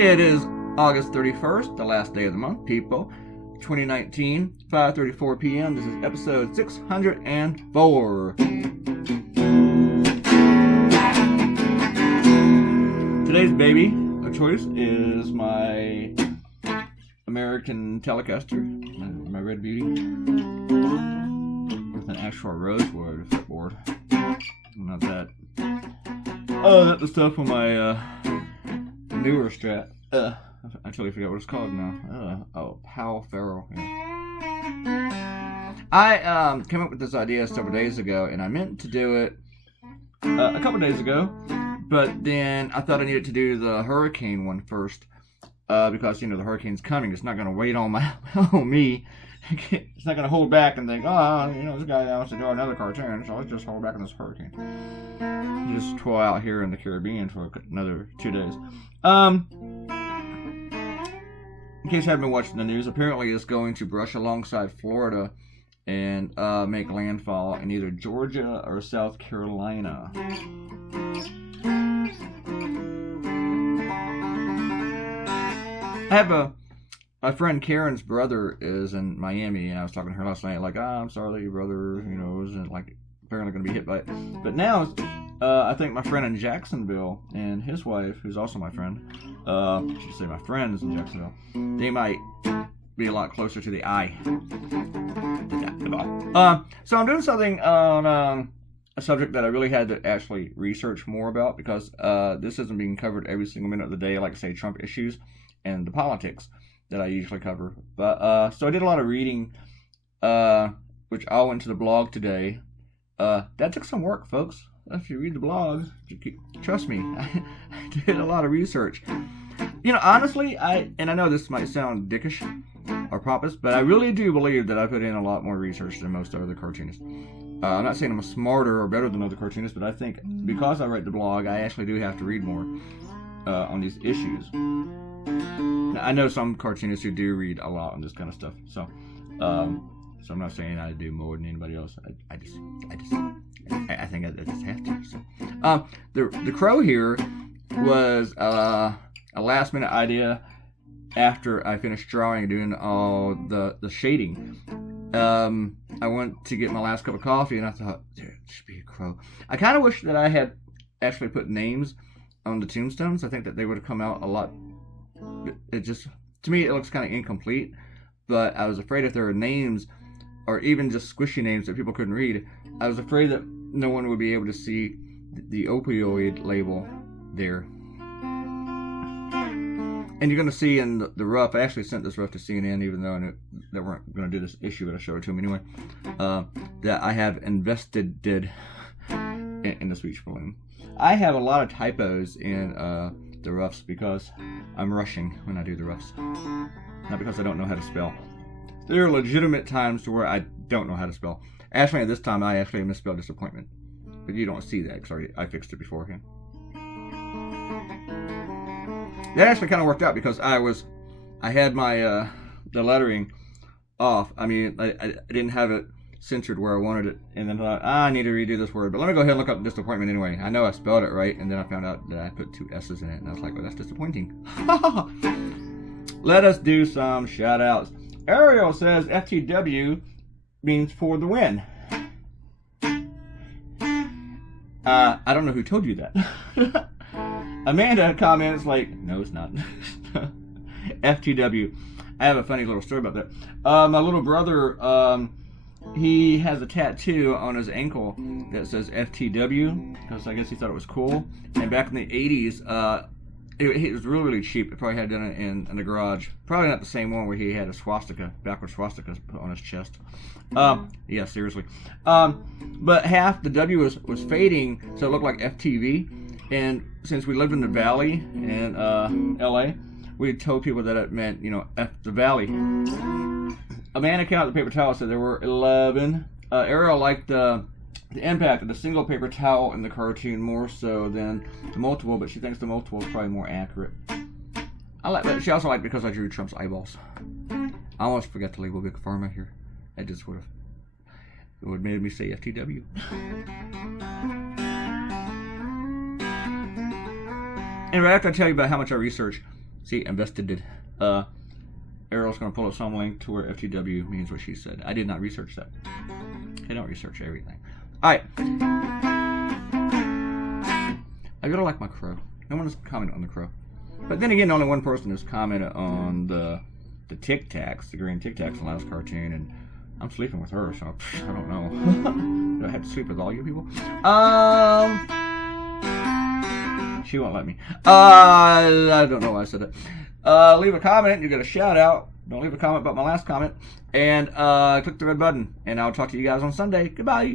It is August 31st, the last day of the month, people. 2019, 5:34 p.m. This is episode 604. Today's baby of choice is my American Telecaster, my Red Beauty, with an actual rosewood fretboard. Not that. Oh, that's the stuff on my newer Strat. I totally forgot what it's called now. Powell Ferrell. Yeah. I came up with this idea several days ago, and I meant to do it a couple days ago, but then I thought I needed to do the hurricane one first, because the hurricane's coming. It's not going to wait on me. It's not going to hold back and think, this guy wants to do another cartoon, so let's just hold back on this hurricane. Just toil out here in the Caribbean for another 2 days. In case you haven't been watching the news, apparently it's going to brush alongside Florida and make landfall in either Georgia or South Carolina. I have my friend Karen's brother is in Miami, and I was talking to her last night, like, I'm sorry that your brother, isn't apparently going to be hit by it. But now, I think my friend in Jacksonville and his wife, who's also my friend, I should say my friends in Jacksonville, they might be a lot closer to the eye. So I'm doing something on a subject that I really had to actually research more about, because this isn't being covered every single minute of the day, like, say, Trump issues and the politics that I usually cover. But so I did a lot of reading, which I went to the blog today. That took some work, folks. If you read the blog, trust me, I did a lot of research. Honestly, I know this might sound dickish or pompous, but I really do believe that I put in a lot more research than most other cartoonists. I'm not saying I'm smarter or better than other cartoonists, but I think because I write the blog, I actually do have to read more on these issues. Now, I know some cartoonists who do read a lot on this kind of stuff, so I'm not saying I do more than anybody else. I think I just have to. So, the crow here was a last minute idea after I finished drawing and doing all the shading. I went to get my last cup of coffee, and I thought, there should be a crow. I kind of wish that I had actually put names on the tombstones. I think that they would have come out a lot. To me, it looks kind of incomplete, but I was afraid if there were names, or even just squishy names that people couldn't read, I was afraid that no one would be able to see the opioid label there. And you're going to see in the rough, I actually sent this rough to CNN, even though I knew they weren't going to do this issue, but I showed it to them anyway, that I have invested in the speech balloon. I have a lot of typos in the roughs because I'm rushing when I do the roughs, not because I don't know how to spell. There are legitimate times to where I don't know how to spell. Actually, at this time, I actually misspelled disappointment. But you don't see that because I fixed it beforehand. That actually kind of worked out because I had my the lettering off. I mean, I didn't have it centered where I wanted it, and then I thought, I need to redo this word. But let me go ahead and look up disappointment anyway. I know I spelled it right, and then I found out that I put 2 S's in it, and I was like, well, that's disappointing. Let us do some shout outs. Ariel says FTW means for the win. I don't know who told you that. Amanda comments like, no, it's not. FTW. I have a funny little story about that. My little brother, he has a tattoo on his ankle that says FTW, because I guess he thought it was cool. And back in the 80s, it was really, really cheap. It probably had done it in the garage. Probably not the same one where he had a swastika, backwards swastika put on his chest. Yeah, seriously. But half the W was fading, so it looked like FTV. And since we lived in the valley in LA, we told people that it meant, F the valley. A man account of the paper towel said there were 11. Ariel liked the impact of the single paper towel in the cartoon more so than the multiple, but she thinks the multiple is probably more accurate. I like that. She also liked because I drew Trump's eyeballs. I almost forgot to label Big Pharma here. That just would have made me say FTW. And right after I tell you about how much I research, See, invested. Errol's going to pull up some link to where FTW means what she said. I did not research that. I don't research everything. All right. I really like my crow. No one has commented on the crow. But then again, only one person has commented on the Tic Tacs, the green Tic Tacs in the last cartoon, and I'm sleeping with her, so I don't know. Do I have to sleep with all you people? She won't let me. I don't know why I said that. Leave a comment, you get a shout out. Don't leave a comment about my last comment. And click the red button. And I'll talk to you guys on Sunday. Goodbye.